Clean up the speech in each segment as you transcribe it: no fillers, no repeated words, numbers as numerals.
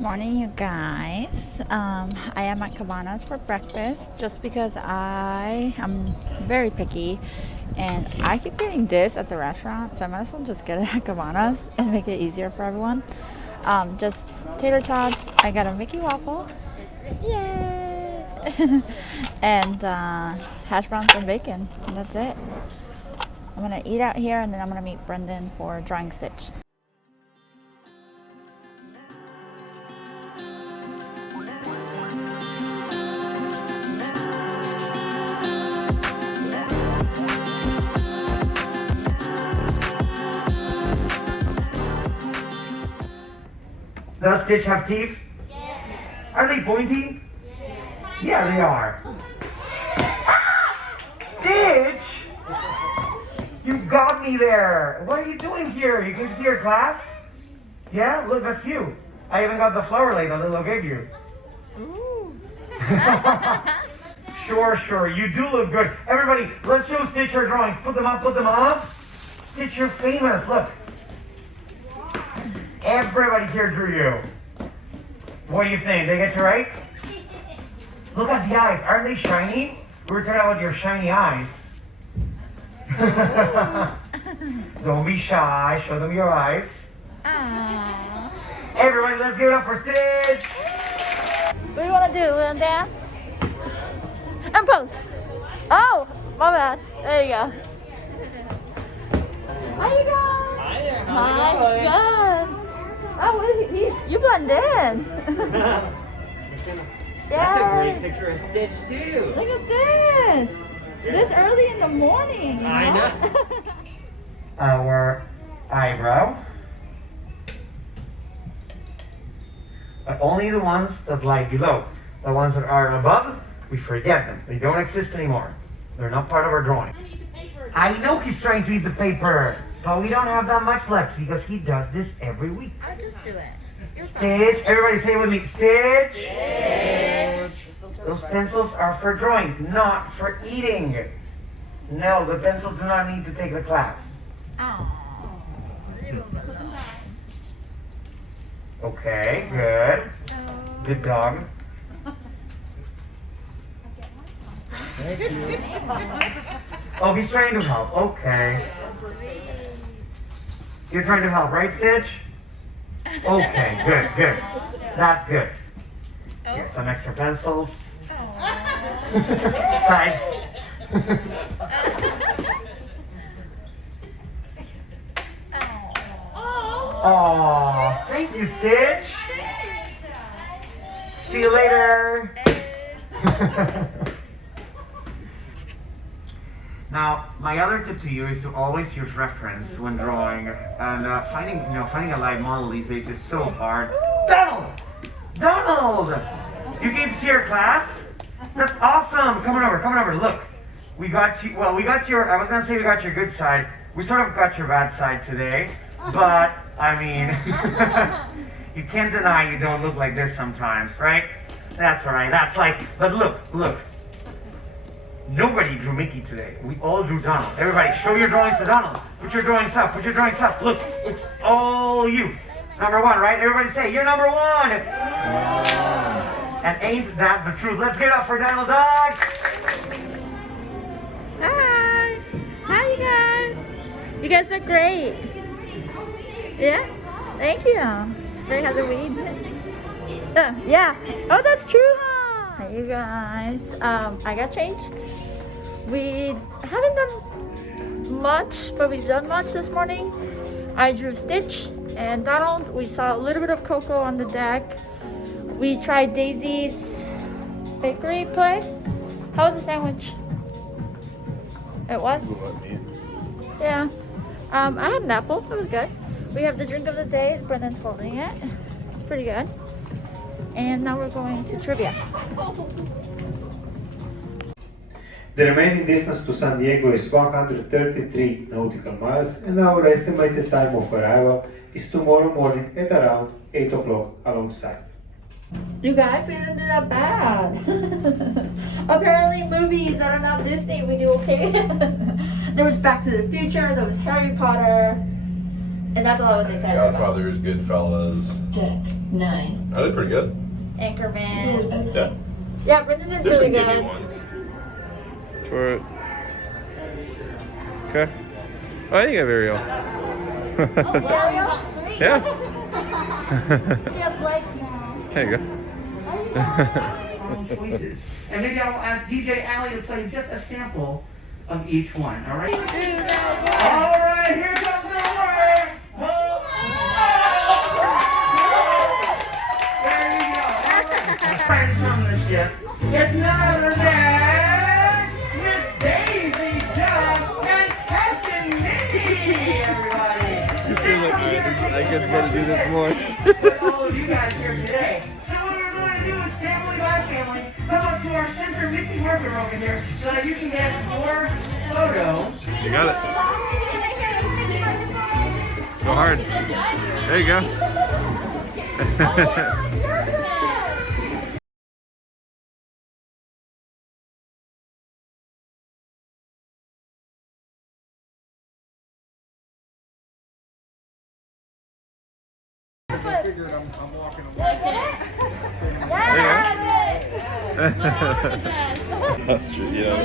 Morning, you guys. I am at Cabanas for breakfast just because I am very picky and I keep getting this at the restaurant, so I might as well just get it at Cabanas and make it easier for everyone. Just tater tots. I got a Mickey waffle, yay, and hash browns and bacon. And that's it. I'm gonna eat out here and then I'm gonna meet Brendan for drawing stitch. Does Stitch have teeth? Yes. Are they pointy? Yes. Yeah, they are. Ah! Stitch! You got me there. What are you doing here? You came to see your class? Yeah? Look, that's you. I even got the flower lei that Lilo gave you. Ooh. Sure. You do look good. Everybody, let's show Stitch her drawings. Put them up. Stitch, you're famous. Look. Everybody here drew you. What do you think? They get you right? Look at the eyes. Aren't they shiny? We were talking about your shiny eyes. Don't be shy. Show them your eyes. Aww. Everybody, let's give it up for Stitch. What do you want to do? We want to dance? And pose. Oh, my bad. There you go. Hi, you guys. Hi there. How's it going? Good. Oh, you blend in. That's a great picture of Stitch too. Look at this. This early in the morning. You know? I know. Our eyebrow. But only the ones that lie below. The ones that are above, we forget them. They don't exist anymore. They're not part of our drawing. I know he's trying to eat the paper, but we don't have that much left because he does this every week. I'll just do it. You're fine. Stitch, everybody say it with me, Stitch. Stitch. Those pencils are for drawing, not for eating. No, the pencils do not need to take the class. Oh. Okay, good. Good dog. Thank you. Oh, he's trying to help. Okay. You're trying to help, right, Stitch? Okay, good. That's good. Here's some extra pencils. Sides. Aww, thank you, Stitch. See you later. Now, my other tip to you is to always use reference when drawing, and finding a live model these days is so hard. Donald! You came to see our class? That's awesome. Come on over. Look, we got you. Well, we got your. I was gonna say we got your good side. We sort of got your bad side today, but I mean, you can't deny you don't look like this sometimes, right? That's all right. That's like. But look. Nobody drew Mickey today. We all drew Donald. Everybody, show your drawings to Donald. Put your drawings up. Look, it's all you. Number one, right? Everybody say, you're number one. And ain't that the truth? Let's get it up for Donald Dog. Hi, you guys. You guys look great. Yeah, thank you. They have the weed. Yeah. Oh, that's true. Hi, you guys. I got changed. We haven't done much, but we've done much this morning. I drew Stitch and Donald. We saw a little bit of Coco on the deck. We tried Daisy's bakery place. How was the sandwich? It was? Yeah. I had an apple. It was good. We have the drink of the day. Brendan's holding it. It's pretty good. And now we're going to trivia. The remaining distance to San Diego is 133 nautical miles, and our estimated time of arrival is tomorrow morning at around 8 o'clock alongside. You guys, we didn't do that bad. Apparently movies that are not Disney, we do okay. There was Back to the Future, there was Harry Potter, and that's all I was excited about. Godfather is Goodfellas. Good. 9. Are they pretty good? Anchorman. Yeah. Yeah, Brendan did There's really some gimme good. ones. For it. Okay. Oh, you got Ariel. Yeah. She has legs now. There you go. Choices. And maybe I will ask DJ Allie to play just a sample of each one, all right? All right, here comes the word. There you go. Friends from the ship. It's none other than Miss Daisy, John, and Captain Minnie, everybody. I guess I'm gonna do this more. With all of you guys here today. So what we're going to do is family by family, come up to our sister Mickey Worker over here so that you can get your photo. You got it. Go hard. There you go. I'm walking That's true, you know.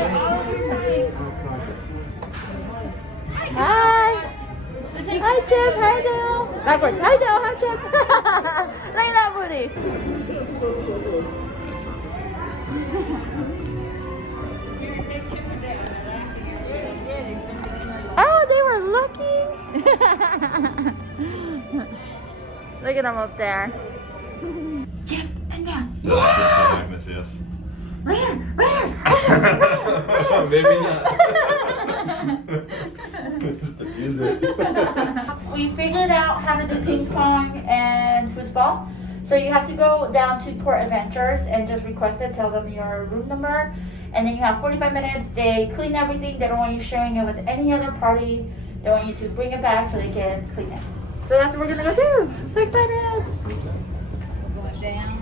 Hi. Hi, Chip. Hi, Dale. Backwards. Hi, Dale. Hi, Chip. Look at that booty. Oh, they were looking. Look at them up there. Chip, and down. Magnus, yes. Where? Maybe not. Is it? We figured out how to do ping pong and foosball. So you have to go down to Port Adventures and just request it, tell them your room number, and then you have 45 minutes. They clean everything. They don't want you sharing it with any other party. They want you to bring it back so they can clean it. So that's what we're gonna go do. I'm so excited. Going down.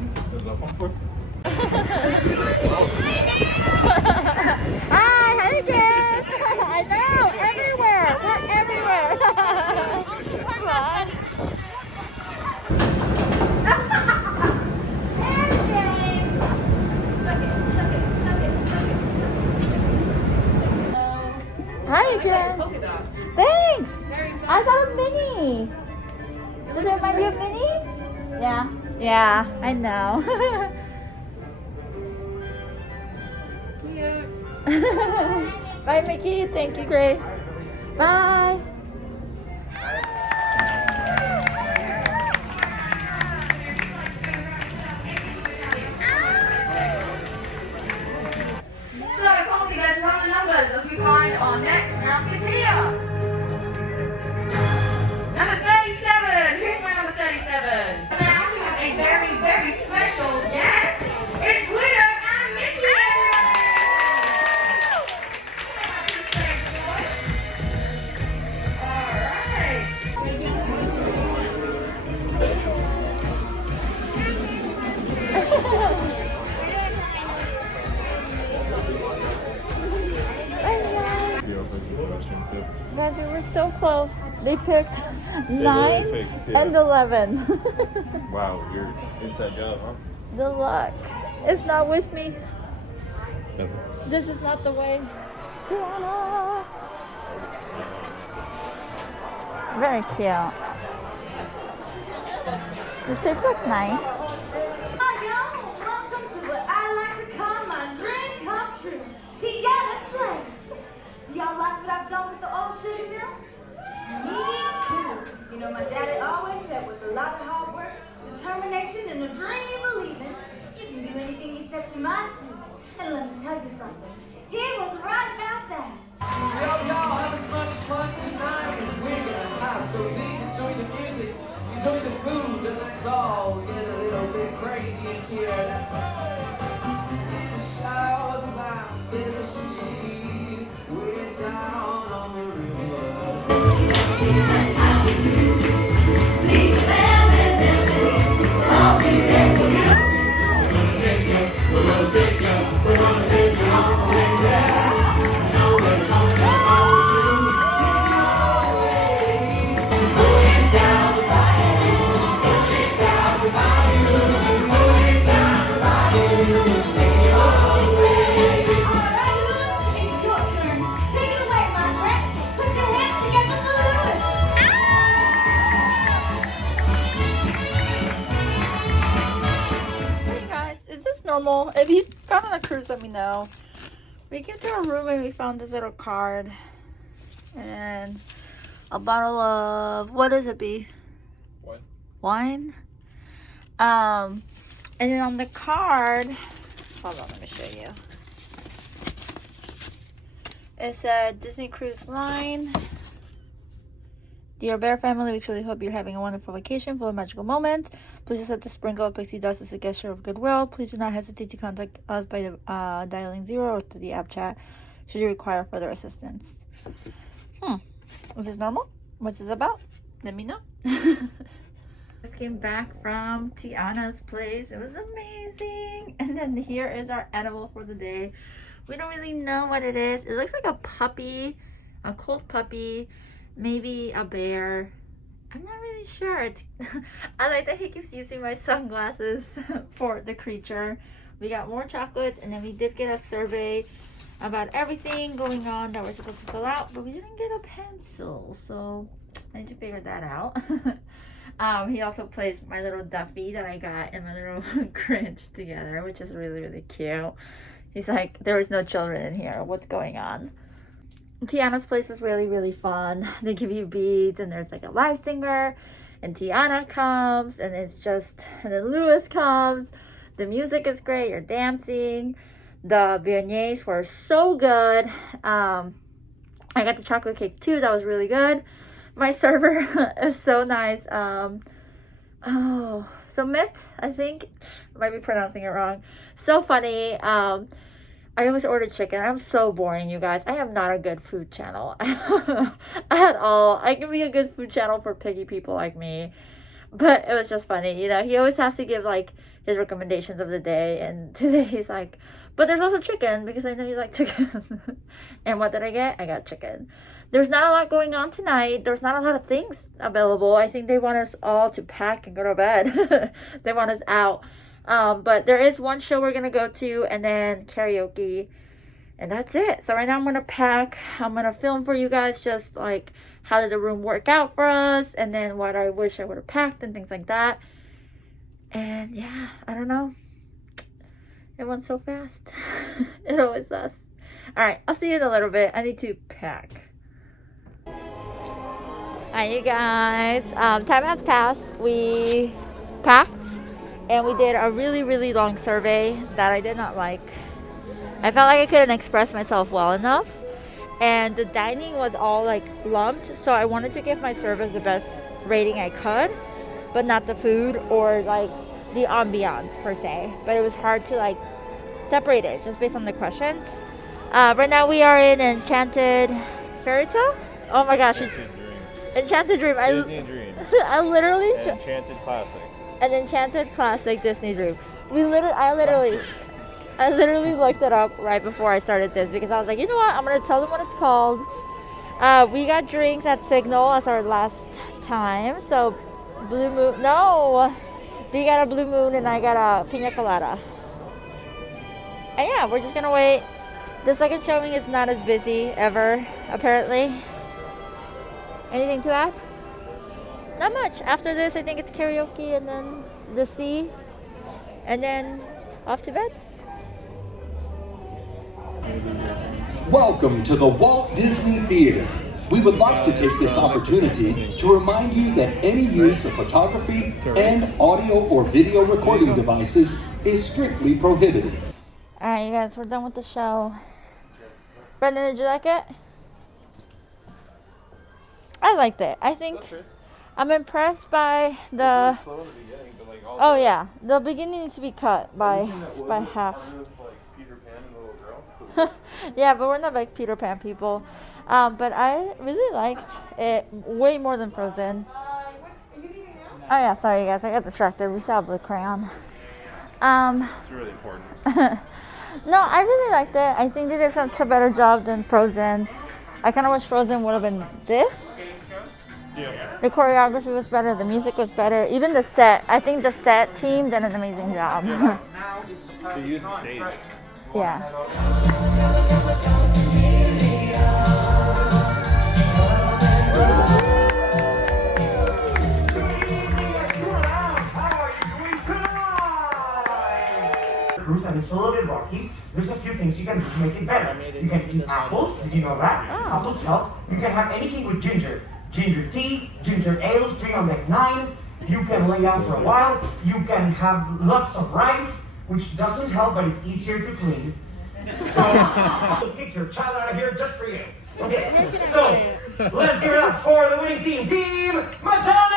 Hi again. I know, everywhere. We're everywhere. Come on. Hi again. Thanks. I got a mini. Does it remind you of Minnie? Yeah. Yeah, I know. Cute. Bye, Mickey. Thank you, Grace. Bye. So, I called you guys run the numbers as we find our next Musketeer. Number 37. Here's my number 37. Now we have a very, very special guest. It's Glitter and Mickey, But they were so close. They picked 9 picked, yeah. and 11. Wow, you're inside job, huh? The luck is not with me. This is not the way. Tiana. Very cute. The shape looks nice. Welcome to what I like to call my dream come true, Tiana's place. Do y'all like what I've done with the old sugar mill? Me too. You know, my daddy always said with a lot of hard work, determination, and a dream of believing, you can do anything except your mind to. And let me tell you something, he was right about that. Y'all have as much fun tonight as we're gonna have. So please enjoy the music, enjoy the food, and let's all get a little bit crazy in here. Southbound Tennessee, way down on the river. Going down the bayou, going down the bayou. normal. If you've gone on a cruise, let me know. We came to our room and we found this little card. And a bottle of, what does it be? Wine. And then on the card, hold on, let me show you. It said, Disney Cruise Line. Dear Bear family, we truly hope you're having a wonderful vacation full of magical moments. Please accept a sprinkle of pixie dust as a gesture of goodwill. Please do not hesitate to contact us by dialing 0 or through the app chat should you require further assistance. Is this normal? What's this about? Let me know. Just came back from Tiana's place. It was amazing. And then here is our animal for the day. We don't really know what it is. It looks like a puppy, a cold puppy. Maybe a bear. I'm not really sure. I like that he keeps using my sunglasses for the creature. We got more chocolates, and then we did get a survey about everything going on that we're supposed to fill out, but we didn't get a pencil, so I need to figure that out. He also plays my little Duffy that I got and my little Grinch together, which is really, really cute. He's like, there is no children in here. What's going on? Tiana's place was really, really fun. They give you beads and there's like a live singer and Tiana comes and it's just, and then Lewis comes. The music is great. You're dancing. The beignets were so good. I got the chocolate cake too. That was really good. My server is so nice. Sumit, I think. I might be pronouncing it wrong. So funny. I always order chicken. I'm so boring, you guys. I am not a good food channel at all. I can be a good food channel for picky people like me. But it was just funny. You know, he always has to give like his recommendations of the day. And today he's like, but there's also chicken because I know you like chicken. And what did I get? I got chicken. There's not a lot going on tonight. There's not a lot of things available. I think they want us all to pack and go to bed. They want us out. But there is one show we're gonna go to and then karaoke, and that's it. So right now I'm gonna pack. I'm gonna film for you guys just like how did the room work out for us, and then what I wish I would have packed and things like that. And yeah, I don't know, it went so fast. It always does. All right, I'll see you in a little bit. I need to pack. Hi you guys, time has passed. We packed and we did a really, really long survey that I did not like. I felt like I couldn't express myself well enough. And the dining was all like lumped. So I wanted to give my service the best rating I could, but not the food or like the ambiance per se. But it was hard to like separate it just based on the questions. Right now we are in Enchanted Fairy Tale. Oh my gosh. Enchanted Dream. I literally... Enchanted Classic. An Enchanted Classic Disney Dream. I literally looked it up right before I started this because I was like, you know what? I'm going to tell them what it's called. We got drinks at Signal as our last time. So, Blue Moon. No! We got a Blue Moon and I got a Pina Colada. And yeah, we're just going to wait. The second showing is not as busy ever, apparently. Anything to add? Not much. After this, I think it's karaoke and then the sea. And then off to bed. Welcome to the Walt Disney Theater. We would like to take this opportunity to remind you that any use of photography and audio or video recording devices is strictly prohibited. Alright, you guys, we're done with the show. Brendan, did you like it? I liked it. I think I'm impressed by the... Oh yeah, the beginning needs to be cut by half. Yeah, but we're not like Peter Pan people. But I really liked it way more than Frozen. Oh yeah, sorry guys, I got distracted. We still have the crayon. It's really important. No, I really liked it. I think they did such a better job than Frozen. I kind of wish Frozen would have been this. Yeah. The choreography was better, the music was better, even the set. I think the set team did an amazing job. They use the stage. Yeah. cruise and it's a little bit rocky, there's a few things you can do to make it better. You can eat apples, did you know that? Oh. Apples help. You can have anything with ginger. Ginger tea, ginger ale, 3 on deck 9. You can lay out for a while. You can have lots of rice, which doesn't help, but it's easier to clean. So, I'll kick your child out of here just for you. Okay, so let's give it up for the winning team, Team Madonna!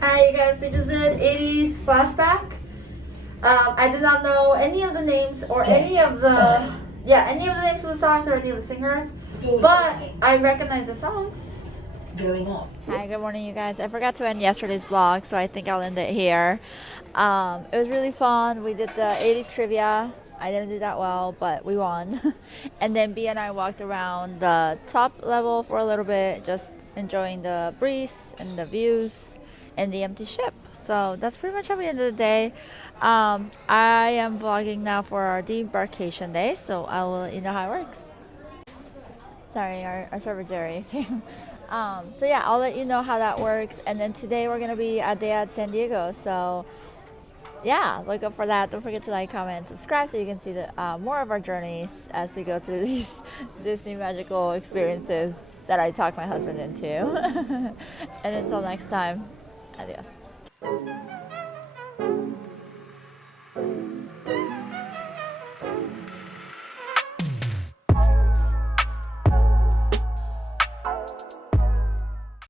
Hi, you guys. We just did 80s flashback. I did not know any of the names or any of the names of the songs or any of the singers, but I recognize the songs. Going up. Hi, good morning, you guys. I forgot to end yesterday's vlog, so I think I'll end it here. It was really fun. We did the 80s trivia. I didn't do that well, but we won. And then B and I walked around the top level for a little bit, just enjoying the breeze and the views and the empty ship. So that's pretty much how we ended the day. I am vlogging now for our debarkation day, so I will let you know how it works. Sorry, our server Jerry came. So yeah, I'll let you know how that works. And then today we're gonna be a day at San Diego. So yeah, look up for that. Don't forget to like, comment, and subscribe so you can see the more of our journeys as we go through these Disney magical experiences that I talk my husband into. And until next time, adios.